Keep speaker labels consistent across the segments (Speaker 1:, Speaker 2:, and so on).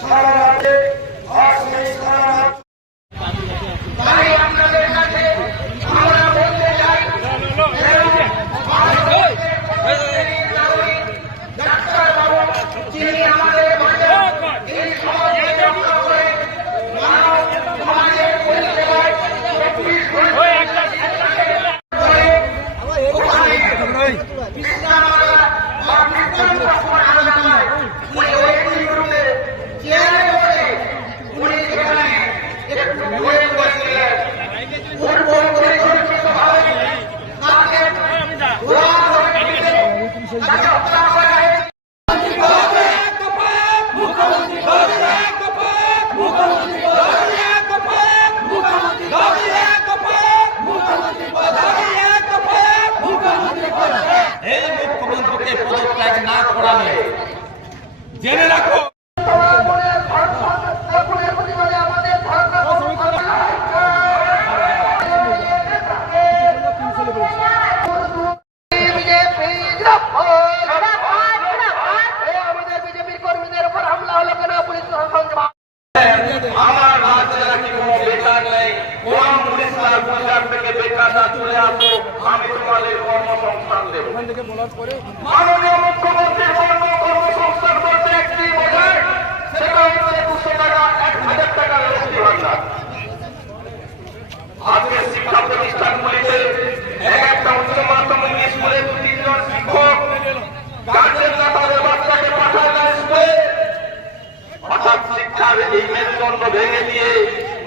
Speaker 1: para না করালে জেনে রাখো।
Speaker 2: তৃণমূলের
Speaker 1: গুজরাট থেকে বেকাররা চলে আসো আমি তোমাদের কর্মসংস্থান দেবো। মাননীয় মুখ্যমন্ত্রীর কর্ম কর্মসংস্থান বলতে একটি বোঝায় সেটা হচ্ছে দুশো টাকা এক হাজার টাকার লক্ষ্মী ভান্ডার। আজকে শিক্ষা প্রতিষ্ঠানগুলিতে এক একটা উচ্চ মাধ্যমিক স্কুলে দু তিনজন শিক্ষক গার্জেনরা তাদের বাচ্চাকে পাঠায় না স্কুলে। অর্থাৎ শিক্ষার এই মেরুদণ্ড ভেঙে দিয়ে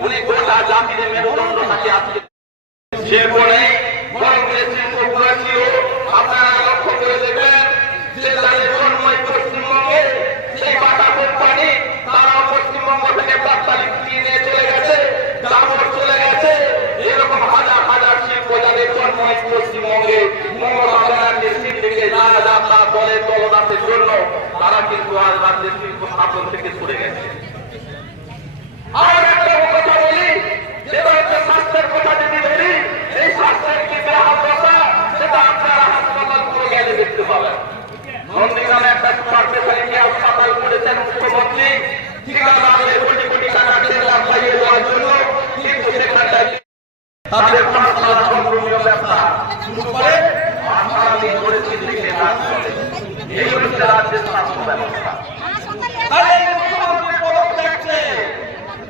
Speaker 1: উনি গোটা জাতির মেরুদণ্ডটাকে আজকে শিল্প নেই বরং যে শিল্পগুলো ছিল আপনারা লক্ষ্য করে দেখবেন যে তাদের জন্ম এই পশ্চিমবঙ্গে সেই বাটা কোম্পানি তারাও পশ্চিমবঙ্গ থেকে প্রাপ্তালি কিনে নিয়ে চলে গেছে জামর চলে গেছে এরকম হাজার হাজার শিল্প যাদের জন্ম এই পশ্চিমবঙ্গে মমতা ব্যানার্জির শিল্প থেকে না যাত্রা দলের দলদাসের জন্য তারা কিন্তু আজ রাজ্যের শিল্প স্থাপন থেকে সরে গেছে আর একটা কথা বলি সেটা হচ্ছে স্বাস্থ্যের কথা যদি বলি এই স্বাস্থ্যের কি বেহাল দশা সেটা আপনারা হাসপাতাল করে গেলে দেখতে পাবেন নন্দীগ্রামে একটা সুপার স্পেশালিটি হাসপাতাল করেছেন মুখ্যমন্ত্রী ঠিকাদারদের কোটি কোটি টাকা দিলাম পাইয়ে দেওয়ার জন্য কিন্তু সেখানটায় তাদের পাঁচলা ধর্মীয় ব্যবসা শুরু করে আসামি করেছি থেকে রাজ চলে এই হচ্ছে রাজ্যের স্বাস্থ্য ব্যবস্থা তাই এই মুখ্যমন্ত্রী পদত্যাগ চেয়ে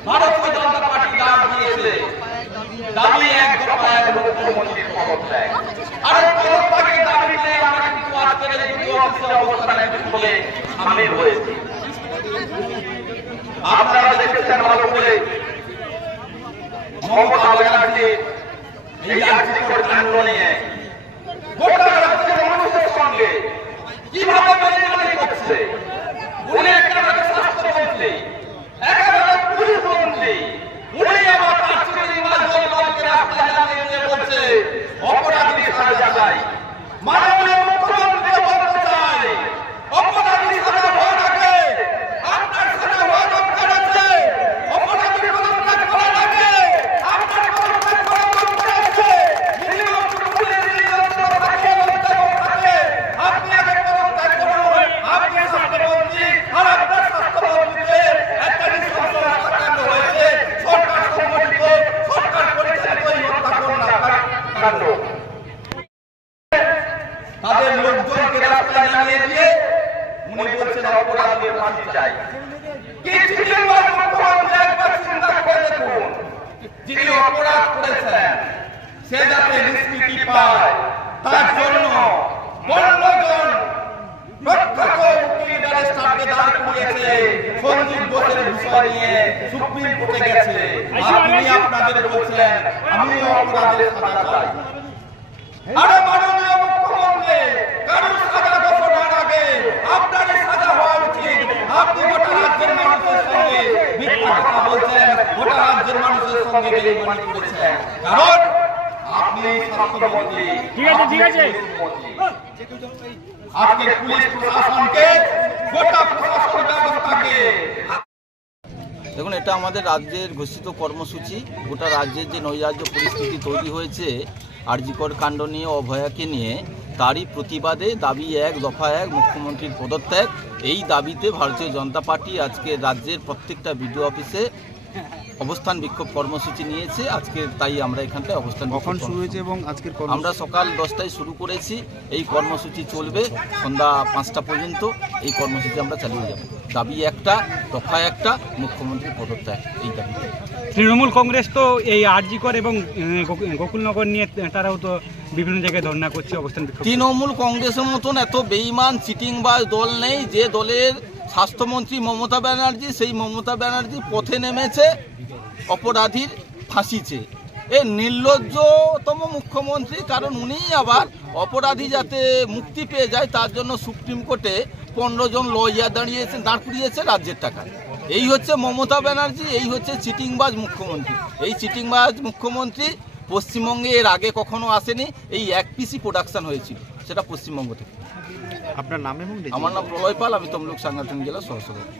Speaker 1: ভারতীয় জনতা পার্টি ডাক দিয়েছে দাবি এক দফায় মুখ্যমন্ত্রীর পদত্যাগ আর এই পদত্যাগের দাবিতে আমরা কিন্তু আজকের এই দুটো অফিসের অবস্থানে সামিল হয়েছি আপনারা দেখেছেন ভালো করে মমতা ব্যানার্জি এই আর্থিক কাণ্ড নিয়ে। গোটা রাজ্যের মানুষের সঙ্গে কীভাবে করছে? উনি একেবারে স্বাস্থ্যমন্ত্রী একেবারে পুলিশ মন্ত্রী উনি আবার তার চিঠিগুলো জল জলকে রাস্তায় দাঁড়িয়ে দিয়ে বলছে অপরাধী সাজা যায় মাননীয় মুখ্যমন্ত্রী বলতে চাই অপরাধী সাজা হওয়ার আগে আপনার সাজা হওয়া দরকার আছে অপরাধী পদত্যাগ করার আগে আপনার পদত্যাগ করা দরকার আছে মিনিমাম পুলিশ নিয়ন্ত্রণ থাকে থাকে আপনি আগে পদত্যাগ করুন আপনি স্বাস্থ্যমন্ত্রী আর আপনার স্বাস্থ্যমন্ত্রীকে একটা নিঃশব্দ হত্যাকাণ্ড হয়েছে সরকার সংগঠিত সরকার পরিচালিত এই হত্যাকাণ্ড কাণ্ড তাদের লোকজনকে রাস্তায় নামিয়ে দিয়ে উনি বলছেন অপরাধীর ফাঁসি চাই কি ছিলেন মুখ্যমন্ত্রী একবার চিন্তা করে দেখুন। যিনি অপরাধ করেছেন সে যাতে নিষ্কৃতি পায় তার জন্য বন্যজন প্রখ্যাত উকিল ব্যারিস্টারকে দাঁড় করিয়েছে। সঞ্জীব ঘোষের বিষয় নিয়ে সুপ্রিম কোর্টে গেছে। আর তিনি আপনাদের বলছেন আমিও অপরাধের সাজা চাই। আরে মাননীয় কারণ আপনি
Speaker 3: ঠিক আছে, ঠিক আছে।
Speaker 1: আজকে পুলিশ প্রশাসনকে গোটা প্রশাসন ব্যবস্থাকে
Speaker 4: দেখুন এটা আমাদের রাজ্যের ঘোষিত কর্মসূচি। গোটা রাজ্যের যে নৈরাজ্য পরিস্থিতি তৈরি হয়েছে আরজিকর কাণ্ড নিয়ে অভয়াকে নিয়ে তারই প্রতিবাদে দাবি এক দফা এক মুখ্যমন্ত্রীর পদত্যাগ। এই দাবিতে ভারতীয় জনতা পার্টি আজকে রাজ্যের প্রত্যেকটা বিডিও অফিসে অবস্থান বিক্ষোভ কর্মসূচি নিয়েছে। আজকে তাই আমরা এখানটায় অবস্থান বিক্ষোভ
Speaker 3: কখন শুরু হয়েছে এবং আজকের
Speaker 4: আমরা সকাল দশটায় শুরু করেছি। এই কর্মসূচি চলবে সন্ধ্যা পাঁচটা পর্যন্ত। এই কর্মসূচি আমরা চালিয়ে যাব। দাবি একটা দফা একটা মুখ্যমন্ত্রীর পদত্যাগ। এই দাবিতে।
Speaker 3: তৃণমূল কংগ্রেস তো এই আরজিকর এবং গোকুলনগর নিয়ে তারাও তো বিভিন্ন জায়গায় ধর্ণা করছে, অবস্থান
Speaker 4: তৃণমূল কংগ্রেসের মতন এত বেইমান চিটিংবাজ দল নেই যে দলের স্বাস্থ্যমন্ত্রী মমতা ব্যানার্জি, সেই মমতা ব্যানার্জি পথে নেমেছে, অপরাধীর
Speaker 1: ফাঁসিছে। এ নির্লজ্জতম মুখ্যমন্ত্রী, কারণ উনি আবার অপরাধী যাতে মুক্তি পেয়ে যায়, তার জন্য সুপ্রিম কোর্টে পনেরো জন লয়ার দাঁড়িয়েছেন, দাঁড় করিয়েছে রাজ্যের টাকা। এই হচ্ছে মমতা ব্যানার্জি, এই হচ্ছে চিটিংবাজ মুখ্যমন্ত্রী। এই চিটিংবাজ মুখ্যমন্ত্রী পশ্চিমবঙ্গে এর আগে কখনো আসেনি এই এক পিসি প্রোডাকশন হয়েছিল সেটা পশ্চিমবঙ্গ থেকে।
Speaker 5: আপনার নাম এবং
Speaker 1: আমার নাম প্রলয় পাল আমি তমলুক সাংগঠনিক জেলা সহসভাপতি।